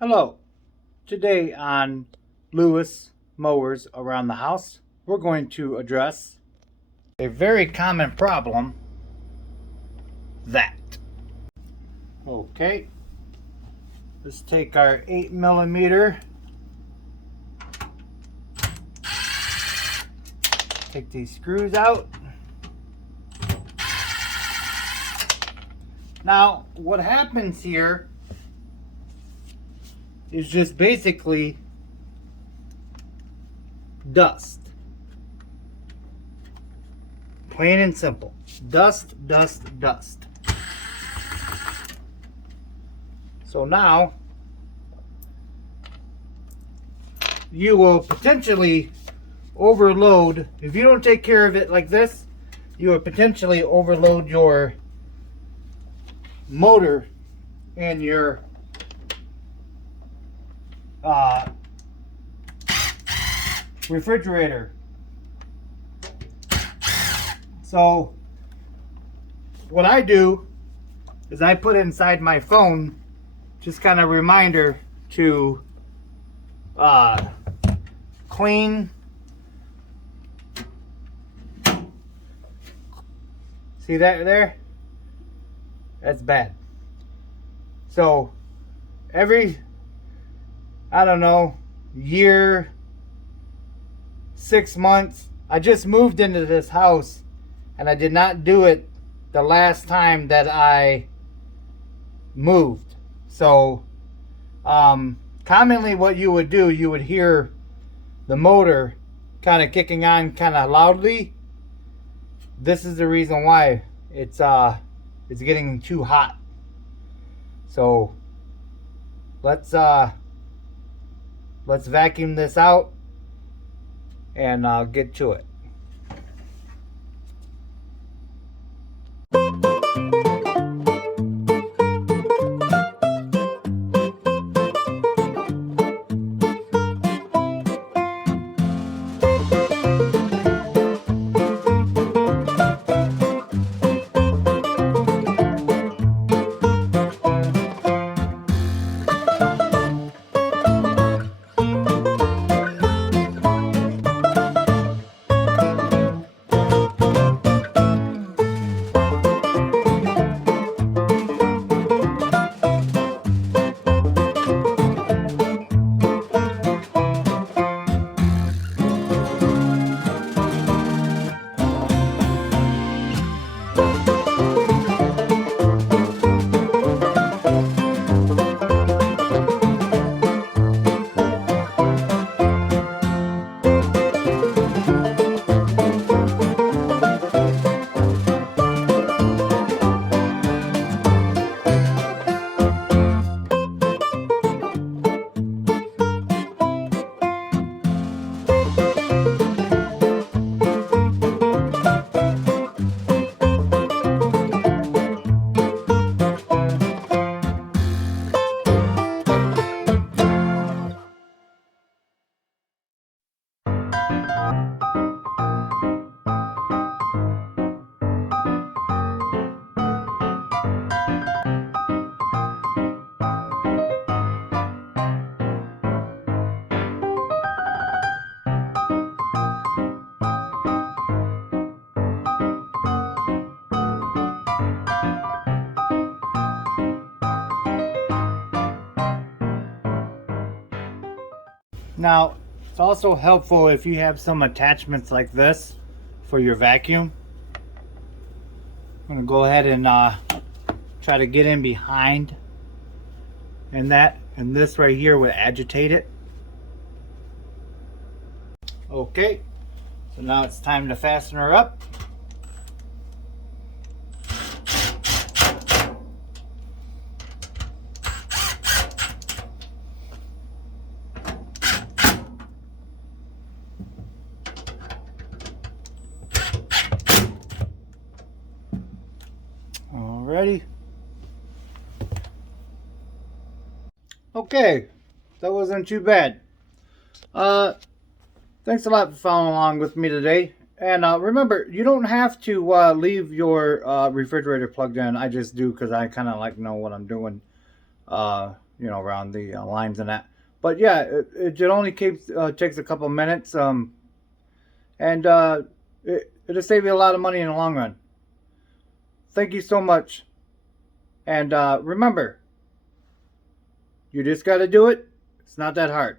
Hello. Today on Lewis Mowers Around the House, we're going to address a very common problem that. Okay, let's take our 8mm, take these screws out. Now, what happens here is just basically dust. Plain and simple. Dust, dust, dust. So now you will potentially overload, if you don't take care of it like this, you will potentially overload your motor and your refrigerator. So what I do is I put inside my phone just kind of reminder to clean. See that there? That's bad. So every, I don't know, year, 6 months, I just moved into this house and I did not do it the last time that I moved. So commonly what you would do, you would hear the motor kind of kicking on kind of loudly. This is the reason why it's getting too hot. So let's vacuum this out and get to it. Now, it's also helpful if you have some attachments like this for your vacuum. I'm going to go ahead and try to get in behind and this right here would agitate it. Okay, so now it's time to fasten her up. Alrighty. Okay, that wasn't too bad. Thanks a lot for following along with me today. And remember, you don't have to leave your refrigerator plugged in. I just do because I kind of like know what I'm doing. you know, around the lines and that. But yeah, it only takes a couple minutes, and it'll save you a lot of money in the long run. Thank you so much, and remember, you just got to do it. It's not that hard.